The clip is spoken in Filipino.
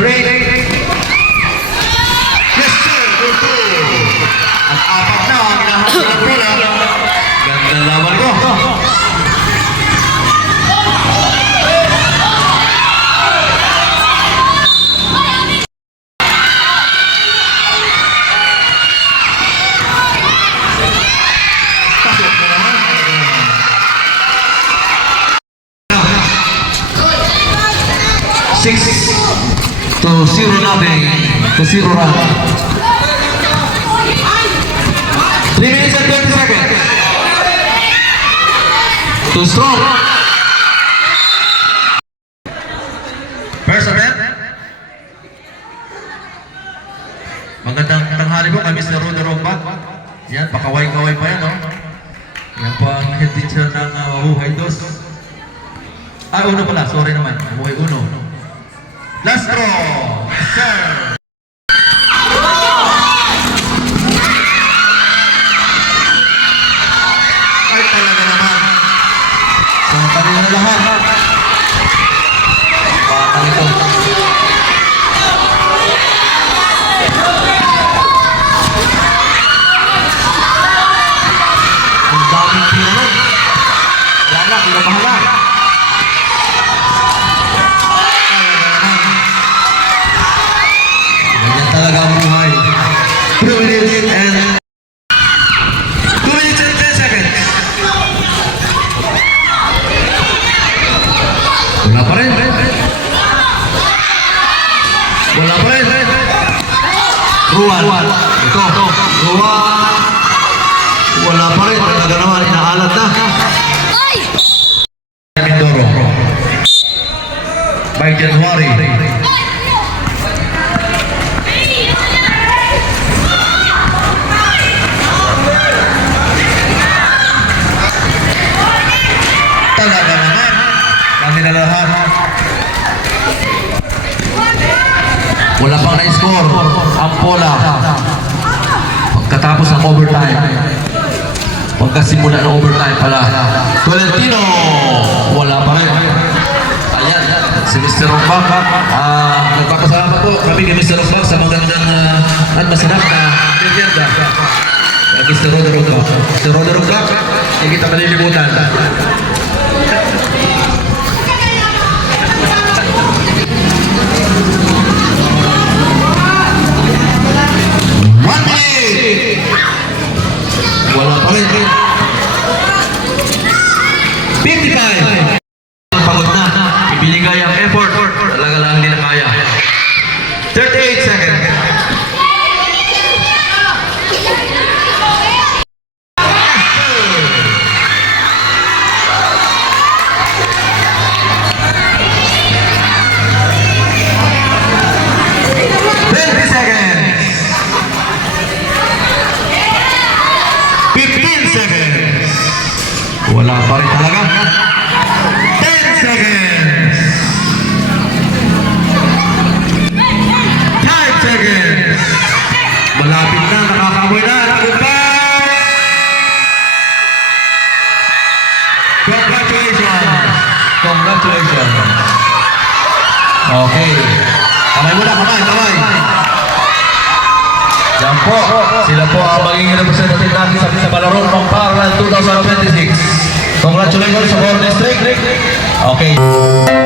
Number 8. Yes, sir. 2-2. At apat na ang nahanap ng bola. Ganda ko. Na naman. Six to zero nothing to zero run. Three minutes and twenty seconds. Too strong. First attempt. Magandang tanghali po kami sa Roda Romba. Yan, pakaway-kaway pa yan, no? Yan po ang head teacher ng uh, Mabuhay Dos. Ah, uno pala. Sorry naman. Mabuhay uno. Last draw. Sir. Ay, talaga naman. Sa kanila lahat. Ang daming tira nun. Wala na, hindi Ruan. Ito. Ruan. Wala pa rin. Talaga naman, inaalat na. Mindoro. By January. Wala pang na-score. Ang pola. Pagkatapos ng overtime. Pagkasimula ng overtime pala. Tolentino. Wala pa rin. Ayan. Si Mr. Rombak. Ah, nagpapasalamat po kami kay Mr. Rombak sa magandang ah, at masarap na merienda. Kay Mr. Roder Rombak. Mr. Roder Rombak, hindi kita malilimutan. Wala pa rin. 55! Okay. Kamay muna, kamay, kamay. Yan po. Sila po ang magiging representative natin sa, sa Balarong Pamparan 2026. Congratulations sa Born District. Okay.